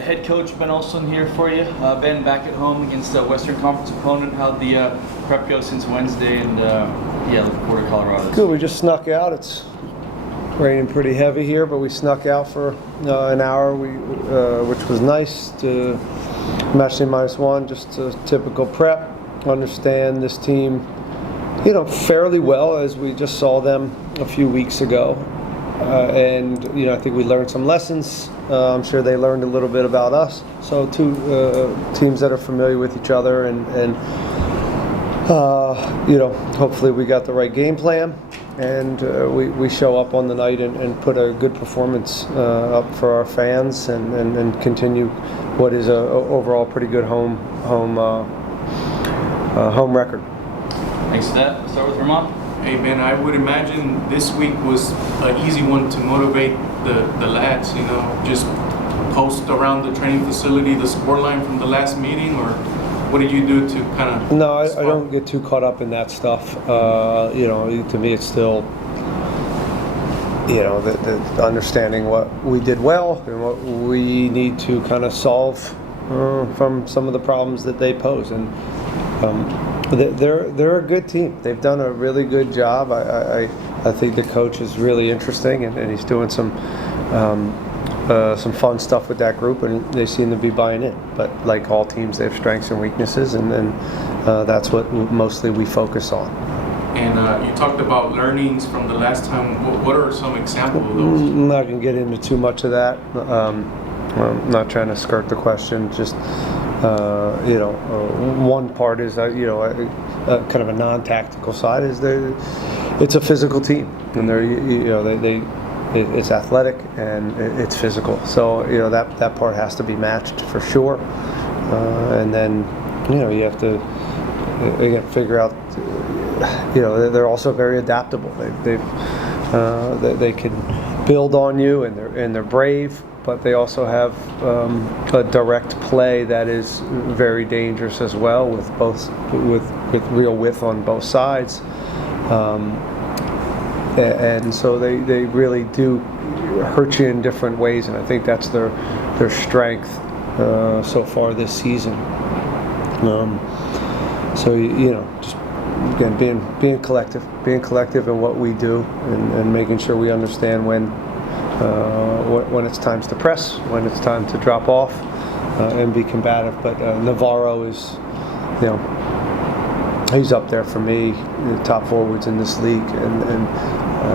Head coach Ben Olsen here for you. Ben, back at home against a Western Conference opponent. How'd the prep go since Wednesday? And looking forward to Colorado. Good. We just snuck out. It's raining pretty heavy here, but we snuck out for an hour, which was nice. To match day -1, just a typical prep. Understand this team, fairly well, as we just saw them a few weeks ago. And I think we learned some lessons. I'm sure they learned a little bit about us. So two teams that are familiar with each other, and hopefully we got the right game plan, and we show up on the night and put a good performance up for our fans, and continue what is a overall pretty good home record. Thanks for that. Let's start with Vermont. Hey Ben, I would imagine this week was an easy one to motivate the lads, just post around the training facility the scoreline from the last meeting, or what did you do to kind of... No, I don't get too caught up in that stuff. To me it's still, the understanding what we did well and what we need to kind of solve from some of the problems that they pose. And they're a good team. They've done a really good job. I think the coach is really interesting, and he's doing some fun stuff with that group, and they seem to be buying in. But like all teams, they have strengths and weaknesses, and that's what mostly we focus on. And you talked about learnings from the last time. What are some examples of those? I'm not going to get into too much of that. I'm not trying to skirt the question. Just one part is kind of a non-tactical side is it's a physical team, and it's athletic and it's physical. So that part has to be matched for sure. And then you have to again figure out. They're also very adaptable. They can build on you, and they're brave. But they also have a direct play that is very dangerous as well, with real width on both sides, and so they really do hurt you in different ways, and I think that's their strength so far this season. Just again being collective in what we do, and making sure we understand when it's time to press, when it's time to drop off, and be combative. But Navarro is, he's up there for me, the top forwards in this league, and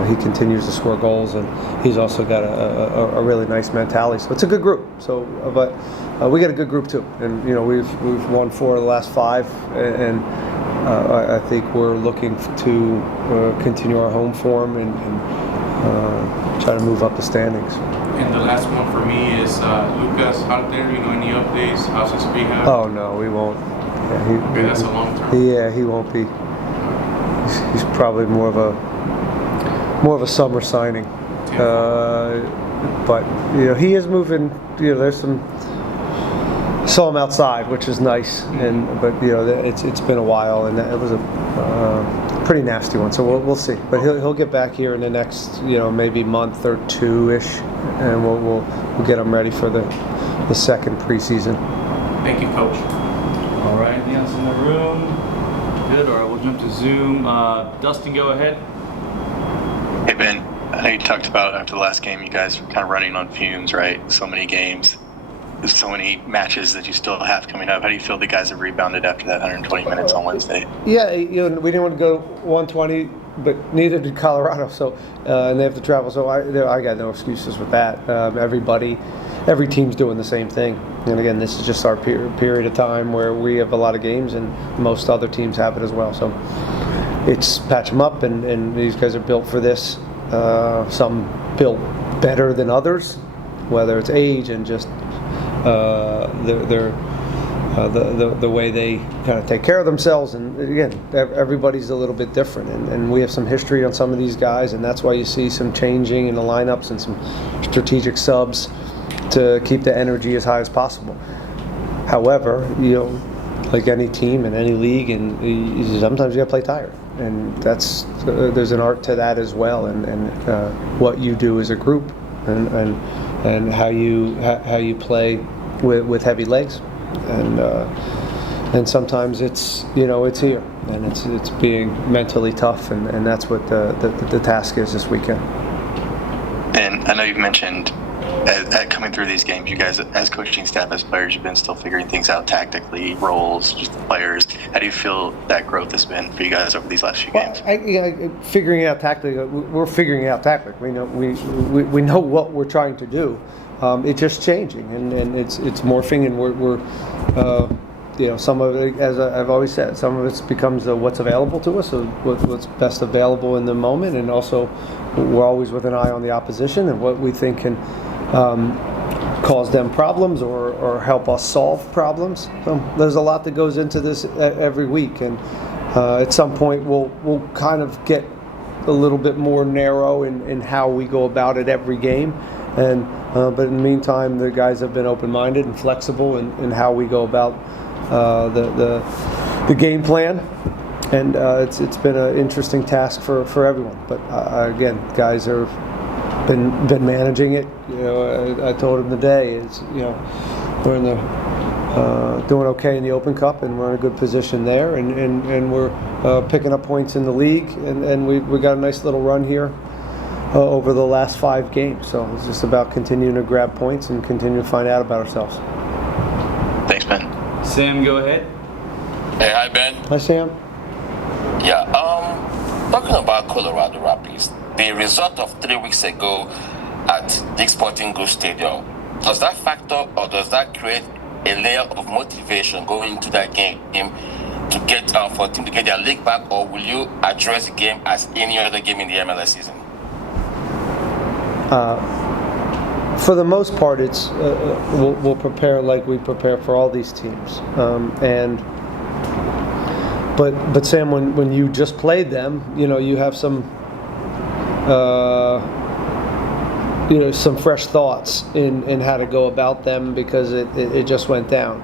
he continues to score goals, and he's also got a really nice mentality. So it's a good group. So, but we got a good group too, and we've won 4 of the last 5, and I think we're looking to continue our home form and try to move up the standings. And the last one for me is Lucas out there. Any updates? How's his rehab? Oh no, we won't. Yeah, that's a long term. Yeah, he won't be. He's probably more of a summer signing. But he is moving. There's some. Saw him outside, which is nice, but it's been a while, and it was a pretty nasty one. So we'll see. But he'll get back here in the next maybe month or 2-ish, and we'll get him ready for the second preseason. Thank you, Coach. All right, anything else in the room? Good. All right, we'll jump to Zoom. Dustin, go ahead. Hey Ben, I know you talked about after the last game, you guys were kind of running on fumes, right? So many games. There's so many matches that you still have coming up. How do you feel the guys have rebounded after that 120 minutes on Wednesday? Yeah, we didn't want to go 120, but neither did Colorado. So, and they have to travel. So I got no excuses with that. Every team's doing the same thing. And again, this is just our period of time where we have a lot of games, and most other teams have it as well. So it's patch them up, and these guys are built for this. Some built better than others, whether it's age and just the way they kind of take care of themselves. And again, everybody's a little bit different, and we have some history on some of these guys, and that's why you see some changing in the lineups and some strategic subs to keep the energy as high as possible. However, like any team in any league, and sometimes you got to play tired, and there's an art to that as well, and what you do as a group, and how you play with heavy legs, and sometimes it's it's here, and it's being mentally tough, and that's what the task is this weekend. And I know you've mentioned at coming through these games, you guys as coaching staff, as players, you've been still figuring things out tactically, roles, just the players. How do you feel that growth has been for you guys over these last few games? Figuring it out tactically, we're figuring it out tactically. We know what we're trying to do. It's just changing, and it's morphing, and we're some of it, as I've always said, some of it becomes what's available to us, so what's best available in the moment, and also we're always with an eye on the opposition and what we think can cause them problems or help us solve problems. So there's a lot that goes into this every week, and at some point we'll kind of get a little bit more narrow in how we go about it every game, and but in the meantime, the guys have been open-minded and flexible in how we go about the game plan, and it's been an interesting task for everyone. But again, guys are been managing it. I told him today we're in the doing okay in the Open Cup, and we're in a good position there, and we're picking up points in the league, and we got a nice little run here over the last 5 games. So it's just about continuing to grab points and continue to find out about ourselves. Thanks, Ben. Sam, go ahead. Hey, hi Ben. Hi, Sam. Yeah, talking about Colorado Rapids, the result of 3 weeks ago at Dick's Sporting Goods Stadium, does that factor or does that create a layer of motivation going into that game to get for a team to get their league back, or will you address the game as any other game in the MLS season? For the most part, it's we'll prepare like we prepare for all these teams, but Sam, when you just played them, you have some some fresh thoughts in how to go about them because it just went down.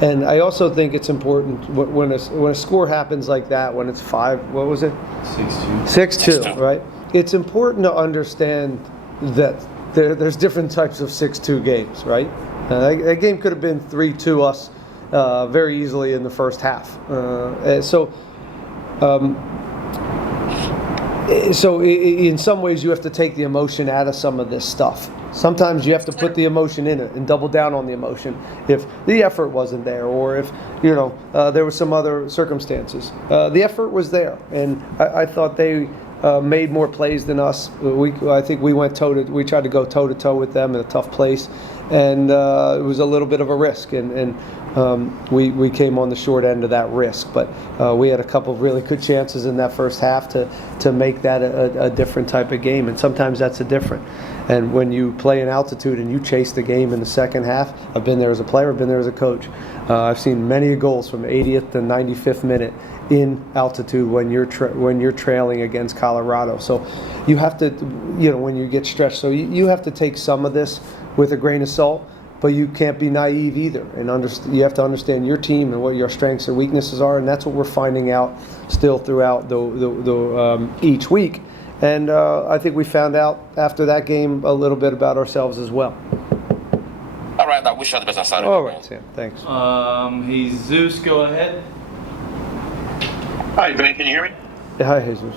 And I also think it's important when a score happens like that, when it's 5, what was it? 6-2. 6-2, right? It's important to understand that there's different types of 6-2 games, right? That game could have been 3-2 us very easily in the first half. So in some ways you have to take the emotion out of some of this stuff. Sometimes you have to put the emotion in it and double down on the emotion if the effort wasn't there, or if there were some other circumstances. The effort was there, and I thought they made more plays than us. I think we we tried to go toe to toe with them in a tough place, and it was a little bit of a risk, and we came on the short end of that risk. But we had a couple of really good chances in that first half to make that a different type of game, and sometimes that's a different. And when you play in altitude and you chase the game in the second half, I've been there as a player, I've been there as a coach. I've seen many goals from 80th to 95th minute in altitude when you're trailing against Colorado. So you have to, when you get stretched. So you have to take some of this with a grain of salt, but you can't be naive either. And you have to understand your team and what your strengths and weaknesses are, and that's what we're finding out still throughout each week. And I think we found out after that game a little bit about ourselves as well. All right, I wish you all the best on Saturday. All right, Sam. Thanks. Jesus, go ahead. Hi, Ben, can you hear me? Yeah, hi, Jesus.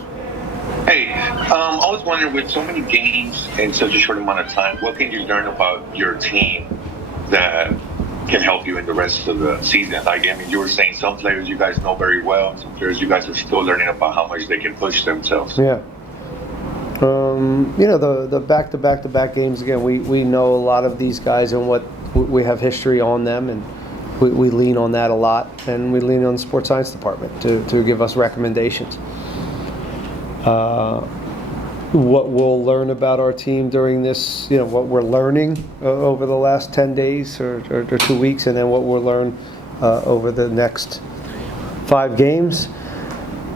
Hey, I was wondering, with so many games in such a short amount of time, what can you learn about your team that can help you in the rest of the season? Like, I mean, you were saying some players you guys know very well, some players you guys are still learning about how much they can push themselves. Yeah. The back-to-back games, again, we know a lot of these guys and what we have history on them, and we lean on that a lot, and we lean on the sports science department to give us recommendations. What we'll learn about our team during this, what we're learning over the last 10 days or 2 weeks, and then what we'll learn over the next 5 games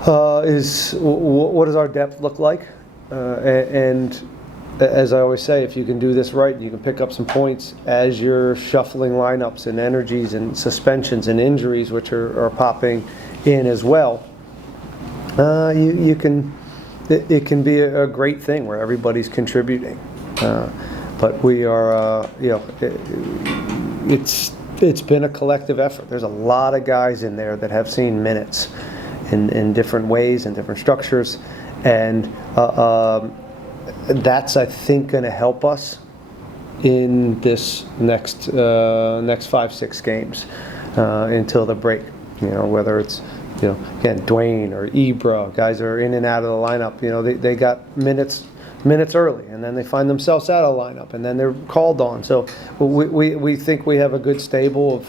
is what does our depth look like? And as I always say, if you can do this right, you can pick up some points as you're shuffling lineups and energies and suspensions and injuries, which are popping in as well. It can be a great thing where everybody's contributing. But we are, it's been a collective effort. There's a lot of guys in there that have seen minutes in different ways and different structures, and that's, I think, going to help us in this next 5-6 games until the break. Whether it's again Dwayne or Ibra, guys are in and out of the lineup. They got minutes early, and then they find themselves out of the lineup, and then they're called on. So we think we have a good stable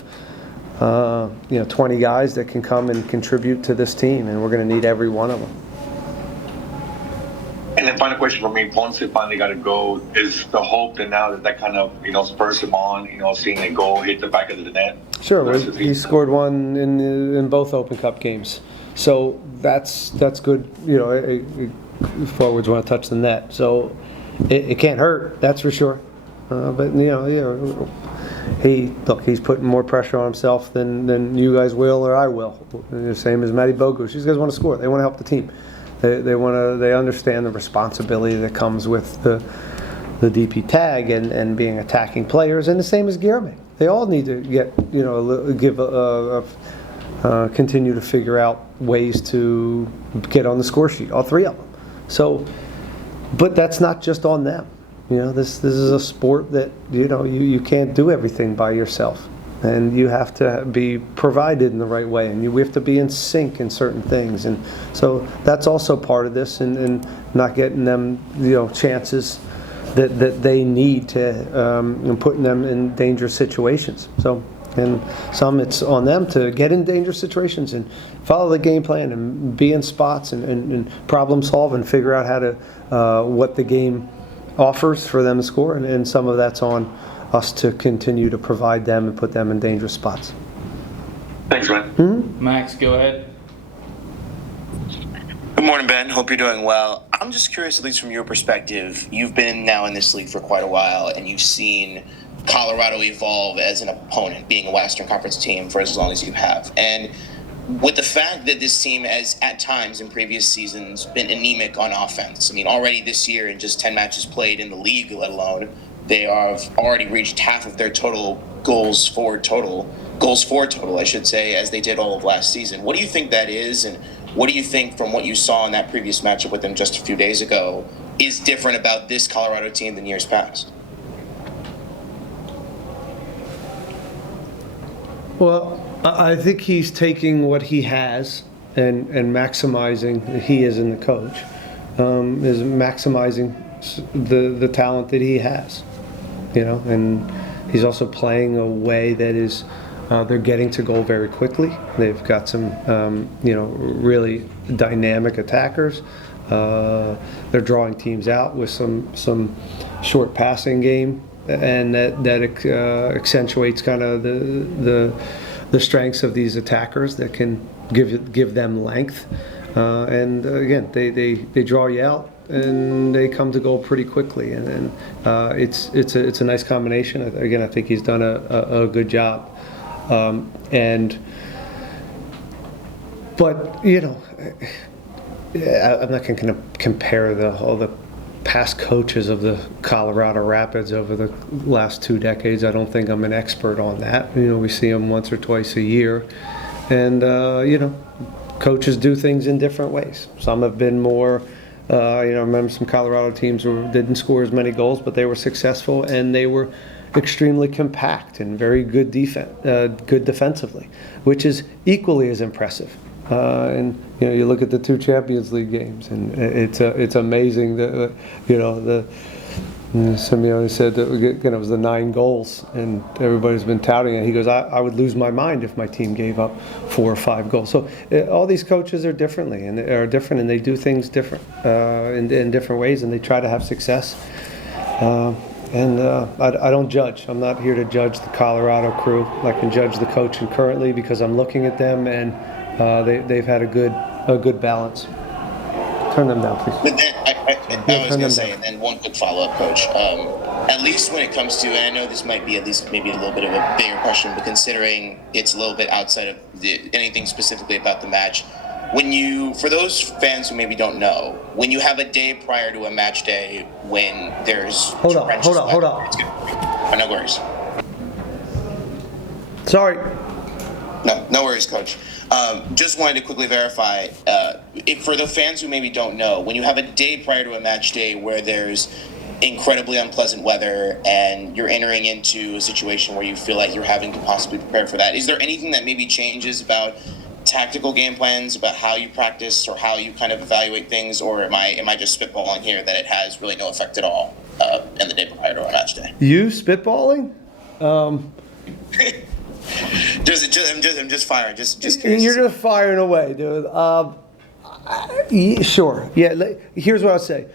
of 20 guys that can come and contribute to this team, and we're going to need every one of them. And then final question for me, Ponce finally got to go. Is the hope that now that kind of spurs him on, seeing a goal hit the back of the net? Sure, he scored one in both Open Cup games, so that's good. Forwards want to touch the net, so it can't hurt. That's for sure. But he's putting more pressure on himself than you guys will or I will. The same as Matty Bogusz. These guys want to score. They want to help the team. They understand the responsibility that comes with the DP tag and being attacking players, and the same as Guilherme. They all need to continue to figure out ways to get on the score sheet. All three of them. So, but that's not just on them. This is a sport that you can't do everything by yourself. And you have to be provided in the right way, and we have to be in sync in certain things, and so that's also part of this, and not getting them chances that they need to, and putting them in dangerous situations. So, and some it's on them to get in dangerous situations and follow the game plan and be in spots and problem solve and figure out how to what the game offers for them to score, and some of that's on us to continue to provide them and put them in dangerous spots. Thanks, man. Mm-hmm. Max, go ahead. Good morning, Ben. Hope you're doing well. I'm just curious, at least from your perspective, you've been now in this league for quite a while, and you've seen Colorado evolve as an opponent, being a Western Conference team for as long as you have. And with the fact that this team has, at times in previous seasons, been anemic on offense. I mean, already this year, in just 10 matches played in the league, let alone, they have already reached half of their total goals for total, I should say, as they did all of last season. What do you think that is, and what do you think from what you saw in that previous matchup with them just a few days ago is different about this Colorado team than years past? Well, I think he's taking what he has and maximizing, he is in the coach, is maximizing the talent that he has. And he's also playing a way that is, they're getting to goal very quickly. They've got some, really dynamic attackers. They're drawing teams out with some short passing game, and that accentuates kind of the strengths of these attackers that can give them length. And again, they draw you out, and they come to goal pretty quickly, and it's a nice combination. Again, I think he's done a good job, but I'm not going to compare all the past coaches of the Colorado Rapids over the last 2 decades. I don't think I'm an expert on that. We see them once or twice a year, and coaches do things in different ways. Some have been more, I remember some Colorado teams who didn't score as many goals, but they were successful, and they were extremely compact and very good defensively, which is equally as impressive. And you look at the 2 Champions League games, and it's amazing that Simeone said that it was the 9 goals, and everybody's been touting it. He goes, I would lose my mind if my team gave up 4 or 5 goals. So all these coaches are different, and they do things different in different ways, and they try to have success. I don't judge. I'm not here to judge the Colorado crew. I can judge the coach currently because I'm looking at them, and they've had a good balance. Turn them down, please. But then I was going to say, and then one quick follow-up, Coach. At least when it comes to, and I know this might be at least maybe a little bit of a bigger question, but considering it's a little bit outside of anything specifically about the match, for those fans who maybe don't know, when you have a day prior to a match day, when there's hold on. no worries. Sorry. No worries, Coach. Just wanted to quickly verify, if for the fans who maybe don't know, when you have a day prior to a match day where there's incredibly unpleasant weather and you're entering into a situation where you feel like you're having to possibly prepare for that, is there anything that maybe changes about tactical game plans, about how you practice or how you kind of evaluate things, or am I just spitballing here that it has really no effect at all in the day prior to a match day? You spitballing? I'm just firing. Just curious. You're just firing away, dude. Sure. Yeah. Here's what I'll say.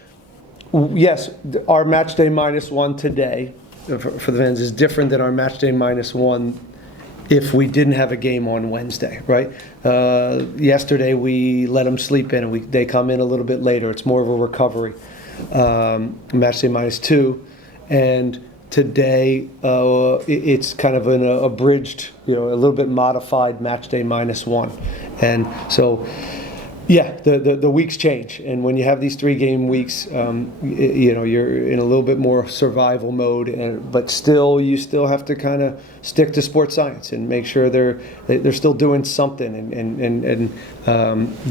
Yes, our match day -1 today for the fans is different than our match day -1 if we didn't have a game on Wednesday, right? Yesterday we let them sleep in, and they come in a little bit later. It's more of a recovery. Match day -2, and today it's kind of an abridged, a little bit modified match day -1, and so. Yeah, the weeks change, and when you have these 3-game weeks, you're in a little bit more survival mode, but you still have to kind of stick to sports science and make sure they're still doing something and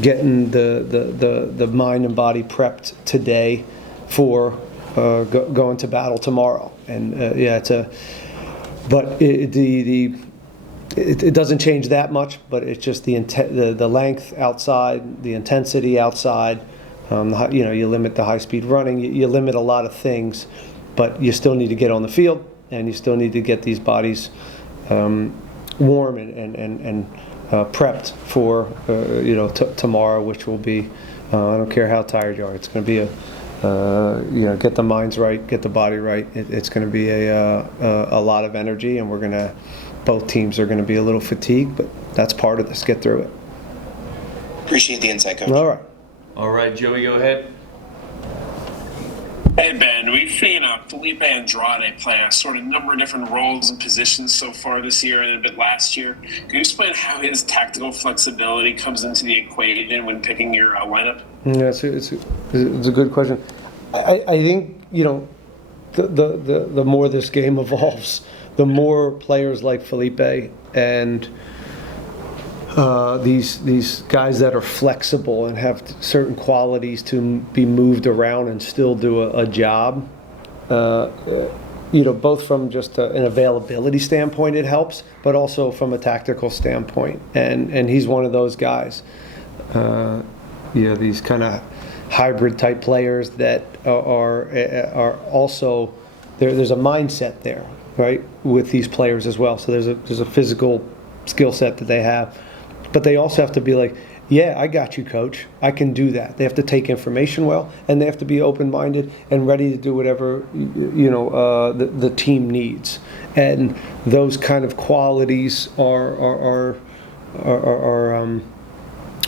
getting the mind and body prepped today for going to battle tomorrow. And It doesn't change that much, but it's just the length outside, the intensity outside. You limit the high-speed running. You limit a lot of things, but you still need to get on the field, and you still need to get these bodies warm and prepped for tomorrow, which will be I don't care how tired you are. It's going to be get the minds right, get the body right. It's going to be a lot of energy, and both teams are going to be a little fatigued, but that's part of this. Get through it. Appreciate the insight, Coach. All right, Joey, go ahead. Hey, Ben, we've seen Felipe Andrade play a sort of number of different roles and positions so far this year and a bit last year. Can you explain how his tactical flexibility comes into the equation when picking your lineup? Yeah, it's a good question. I think, the more this game evolves, the more players like Felipe and these guys that are flexible and have certain qualities to be moved around and still do a job, both from just an availability standpoint it helps, but also from a tactical standpoint. And he's one of those guys. These kind of hybrid type players that are also, there's a mindset there, right, with these players as well. So there's a physical skill set that they have, but they also have to be like, yeah, I got you, coach. I can do that. They have to take information well, and they have to be open-minded and ready to do whatever the team needs. And those kind of qualities are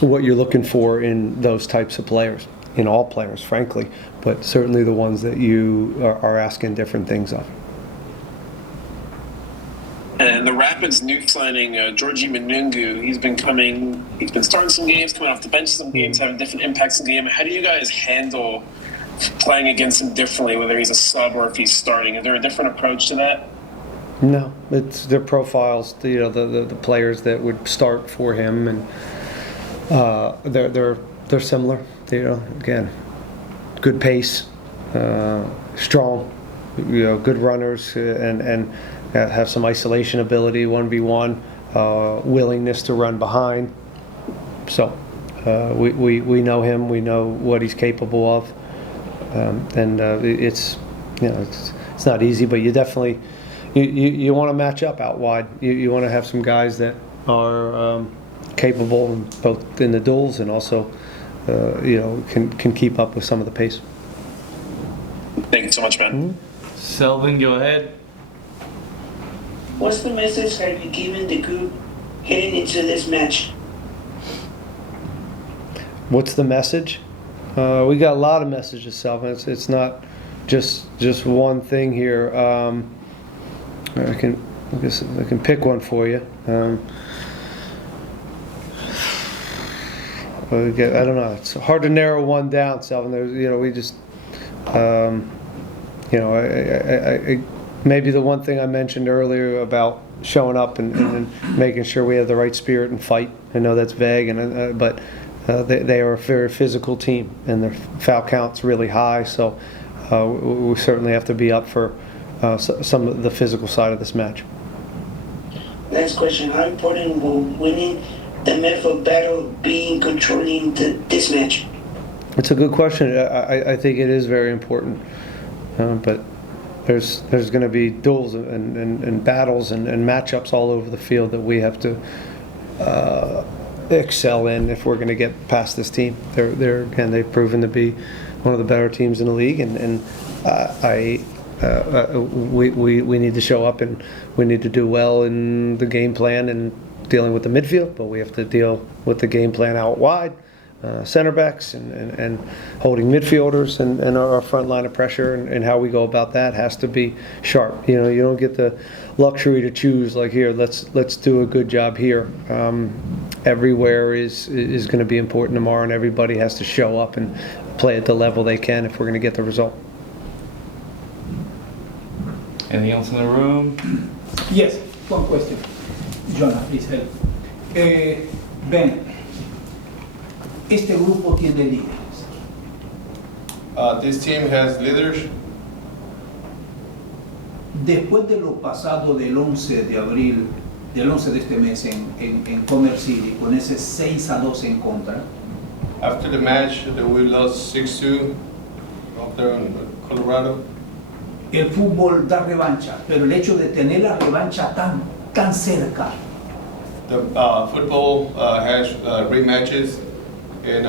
what you're looking for in those types of players, in all players, frankly, but certainly the ones that you are asking different things of. And the Rapids nuke signing Georgie Manungu, he's been starting some games, coming off the bench some games, having different impacts in the game. How do you guys handle playing against him differently, whether he's a sub or if he's starting? Is there a different approach to that? No, it's their profiles, the players that would start for him, and they're similar. Again, good pace, strong, good runners, and have some isolation ability, 1v1, willingness to run behind. So we know him, we know what he's capable of, and it's not easy, but you definitely you want to match up out wide. You want to have some guys that are capable both in the duels and also can keep up with some of the pace. Thank you so much, Ben. Mm-hmm. Selvin, go ahead. What's the message that you're giving the group heading into this match? What's the message? We got a lot of messages, Selvin. It's not just one thing here. I can pick one for you. I don't know. It's hard to narrow one down, Selvin. We just, maybe the one thing I mentioned earlier about showing up and making sure we have the right spirit and fight. I know that's vague, but they are a very physical team, and their foul count's really high. So we certainly have to be up for some of the physical side of this match. Last question: how important will winning the medal battle be in controlling this match? It's a good question. I think it is very important, but there's going to be duels and battles and matchups all over the field that we have to excel in if we're going to get past this team. They've proven to be one of the better teams in the league, and we need to show up, and we need to do well in the game plan and dealing with the midfield, but we have to deal with the game plan out wide. Center backs and holding midfielders and our front line of pressure and how we go about that has to be sharp. You know, you don't get the luxury to choose like, here, let's do a good job here. Everywhere is going to be important tomorrow, and everybody has to show up and play at the level they can if we're going to get the result. Anything else in the room? Yes, one question. Jonah, please help. Ben, este grupo tiene líderes. This team has leaders. Después de lo pasado del 11 de abril, del 11 de este mes en Commerce City, con ese 6-2 en contra, After the match that we lost 6-2 up there in Colorado, el fútbol da revancha, pero el hecho de tener la revancha tan cerca, the football has rematches and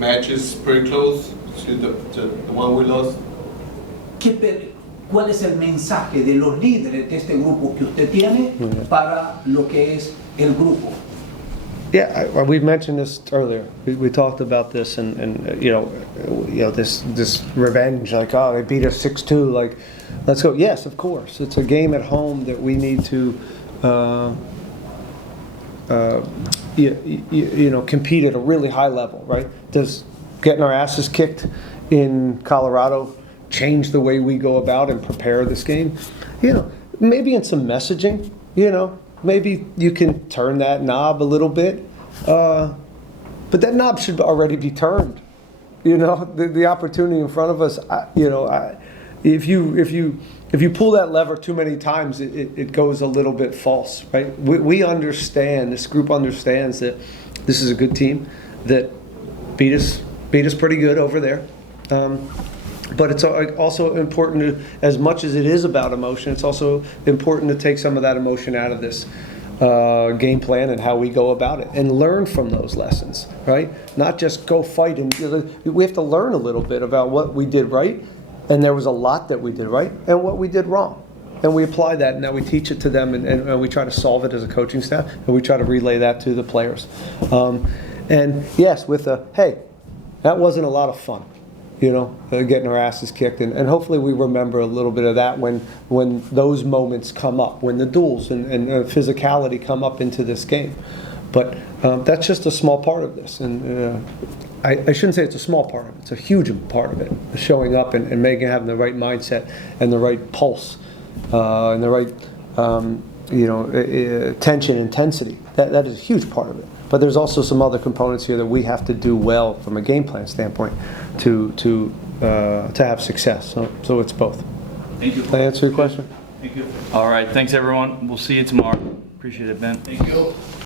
matches pretty close to the one we lost. ¿cuál es el mensaje de los líderes de este grupo que usted tiene para lo que es el grupo? Yeah, we mentioned this earlier. We talked about this, and you know this revenge, like, oh, they beat us 6-2, like, let's go. Yes, of course, it's a game at home that we need to compete at a really high level, right? Does getting our asses kicked in Colorado change the way we go about and prepare this game? You know, maybe in some messaging, you know, maybe you can turn that knob a little bit, but that knob should already be turned. You know, the opportunity in front of us. If you pull that lever too many times, it goes a little bit false, right? We understand. This group understands that this is a good team that beat us pretty good over there. But it's also important to, as much as it is about emotion, it's also important to take some of that emotion out of this game plan and how we go about it and learn from those lessons, right? Not just go fight, and we have to learn a little bit about what we did right, and there was a lot that we did right, and what we did wrong. And we apply that, and now we teach it to them, and we try to solve it as a coaching staff, and we try to relay that to the players. And yes, with hey, that wasn't a lot of fun. You know, getting our asses kicked, and hopefully we remember a little bit of that when those moments come up, when the duels and physicality come up into this game. But that's just a small part of this, and I shouldn't say it's a small part of it. It's a huge part of it. Showing up and having the right mindset and the right pulse and the right tension, intensity. That is a huge part of it. But there's also some other components here that we have to do well from a game plan standpoint to have success. So it's both. Thank you. Did I answer your question? Thank you. All right, thanks everyone. We'll see you tomorrow. Appreciate it, Ben. Thank you.